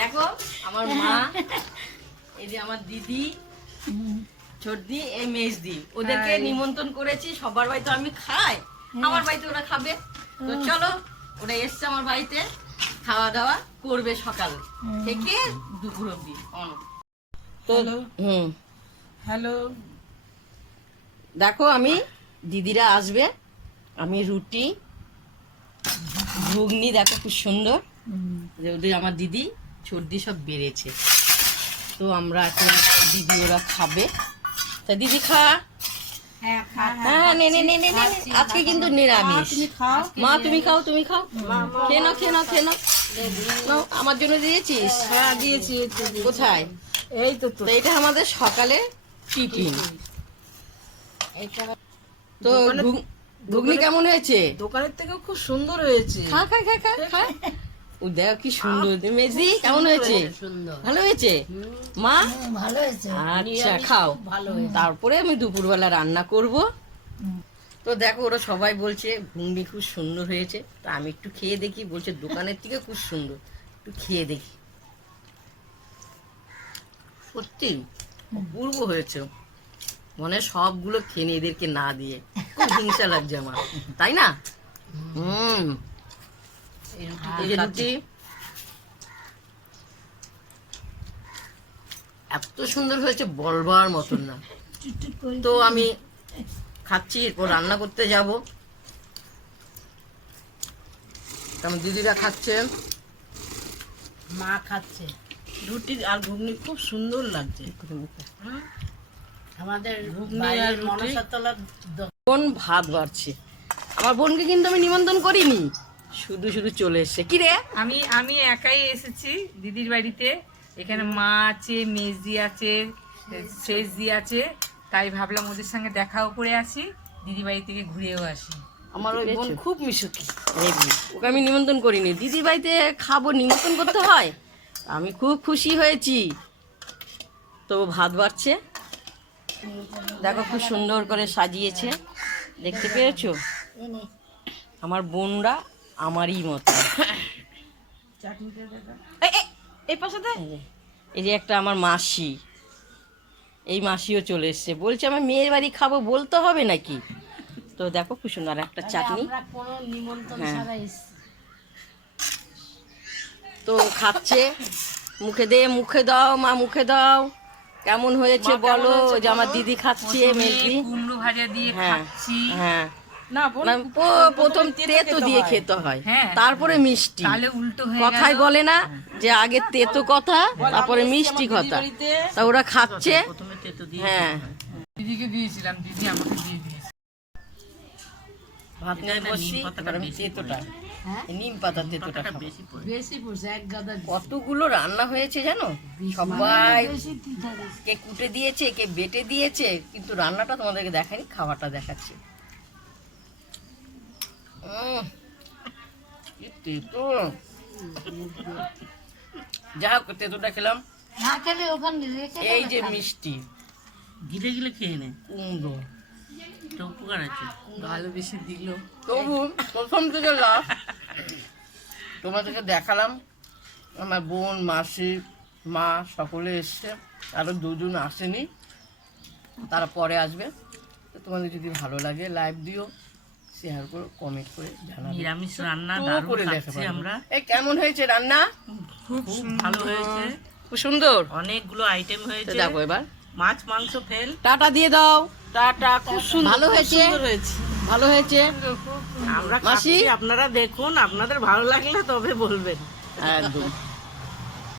দেখো আমার মা, এই যে আমার দিদি, ছোটদি, এই মেজদি, ওদেরকে নিমন্ত্রণ করেছি। সবার বাড়িতে আমি খাই, আমার বাড়িতে ওরা খাবে। তো চলো, ওরা এসছে আমার বাড়িতে, খাওয়া দাওয়া করবে সকাল থেকে দুপুর অব্দি। তো হ্যালো, দেখো আমি দিদিরা আসবে, আমি রুটি ঘুগনি, দেখো খুব সুন্দর, যে ওদের আমার দিদি ছোটদি সব বেড়েছে। তো আমরা এখন দিদি ওরা খাবে। তা দিদি খা। হ্যাঁ নে নে নে নে নে, আজকে কিন্তু নিরামিষ। মা তুমি খাও, তুমি খাও, খেয়ে নাও খেয়ে নাও খেয়ে নাও। আমার জন্য দিয়েছিস? হ্যাঁ দিয়েছি। কোথায়? এই তো। তো এটা আমাদের সকালে টিফিন। তো ঘুগনি কেমন হয়েছে? দোকানের থেকে খুব সুন্দর হয়েছে। খা খা খা খা খা। ও দেখ কি সুন্দর। মেজি কেমন হয়েছে? ভালো হয়েছে মা? ভালো হয়েছে। আচ্ছা খাও। তারপরে আমি দুপুরবেলা রান্না করব। তো দেখো ওরা সবাই বলছে ঘুগনি খুব সুন্দর হয়েছে। তা আমি একটু খেয়ে দেখি, বলছে দোকানের থেকে খুব সুন্দর, একটু খেয়ে দেখি। সত্যি অপূর্ব হয়েছে। মনে সবগুলো খেয়ে নিই এদেরকে না দিয়ে, খুব হিংসা লাগছে আমার, তাই না? এই যে রুটি এত সুন্দর হয়েছে বলবার মতন না। তো আমি খাচ্ছি, এরপর রান্না করতে যাব। তেমন দিদিরা খাচ্ছে, মা খাচ্ছে। রুটি আর ঘুগনি খুব সুন্দর লাগছে। আমাদের ঘুগনি আর মনসাতলার বোন ভাত বাড়ছে। আমার বোনকে কিন্তু আমি নিমন্ত্রণ করিনি, শুধু শুধু চলে এসছে। কি রে? আমি একাই এসেছি দিদির বাড়িতে। এখানে মা আছে, মেজদি আছে, শেষদি আছে, তাই ভাবলাম ওদের সঙ্গে দেখাও করে আসি, দিদি বাড়ি থেকে ঘুরেও আসি। আমার ওই বোন খুব মিশুকি, ওকে আমি নিমন্ত্রণ করিনি। দিদির বাড়িতে খাবো, নিমন্ত্রণ করতে হয়। আমি খুব খুশি হয়েছি। তো ভাত বাড়ছে, দেখো খুব সুন্দর করে সাজিয়েছে, দেখতে পেয়েছো? আমার বোনরা আমারই মতো। এই পাশে এই যে একটা আমার মাসি, এই মাসিও চলে এসছে, বলছে আমার মেয়ের বাড়ি খাবো, বলতে হবে নাকি? তো দেখো খুব সুন্দর একটা চাটনি। হ্যাঁ, তো খাচ্ছে। মুখে দে, মুখে দাও মা, মুখে দাও। কেমন হয়েছে বলো? যে আমার দিদি খাচ্ছে মেজদি। কুমড়ো ভাজা দিয়ে খাচ্ছি। হ্যাঁ না, প্রথম তেতো দিয়ে খেতে হয়, তারপরে মিষ্টি। তাহলে উল্টো হয়ে কথাই বলে না যে আগে তেতো কথা, তারপরে মিষ্টি কথা। তা ওরা খাচ্ছে। হ্যাঁ, দিদিকে দিয়েছিলাম, দিদি আমাকে দিয়ে দিয়েছে। ভাত নিয়ে বসছি, এবার আমি তেতোটা, নিম পাতা তেতোটা খাবো। কতগুলো রান্না হয়েছে জানো? সবাই কে কুটে দিয়েছে, কে বেটে দিয়েছে, কিন্তু রান্নাটা তোমাদেরকে দেখাইনি, খাওয়াটা দেখাচ্ছি। যা হোক তেতোটা খেলাম। এই যে মিষ্টি গিলে গিলে খেয়ে নে, কুমড়ো উপকার আছে। ভালোবেসে দিল। তবু প্রথম থেকে লাস্ট তোমাদেরকে দেখালাম। আমার বোন, মাসি, মা সকলে এসছে, আরও দুজন আসেনি, তারা পরে আসবে। তো তোমাদের যদি ভালো লাগে লাইভ দিও, শেয়ার করো, কমেন্ট করে জানাবে। নিরামিষ রান্না করে দেখাচ্ছি আমরা। এই কেমন হয়েছে রান্না? খুব ভালো হয়েছে, খুব সুন্দর, অনেকগুলো আইটেম হয়েছে। দেখো এবার মাছ মাংস ফেল। টাটা দিয়ে দাও। টাটা। খুব সুন্দর, ভালো হয়েছে, ভালো হয়েছে। আমরা মাসি আপনারা দেখুন, আপনাদের ভালো লাগলে তবে বলবেন। একদম।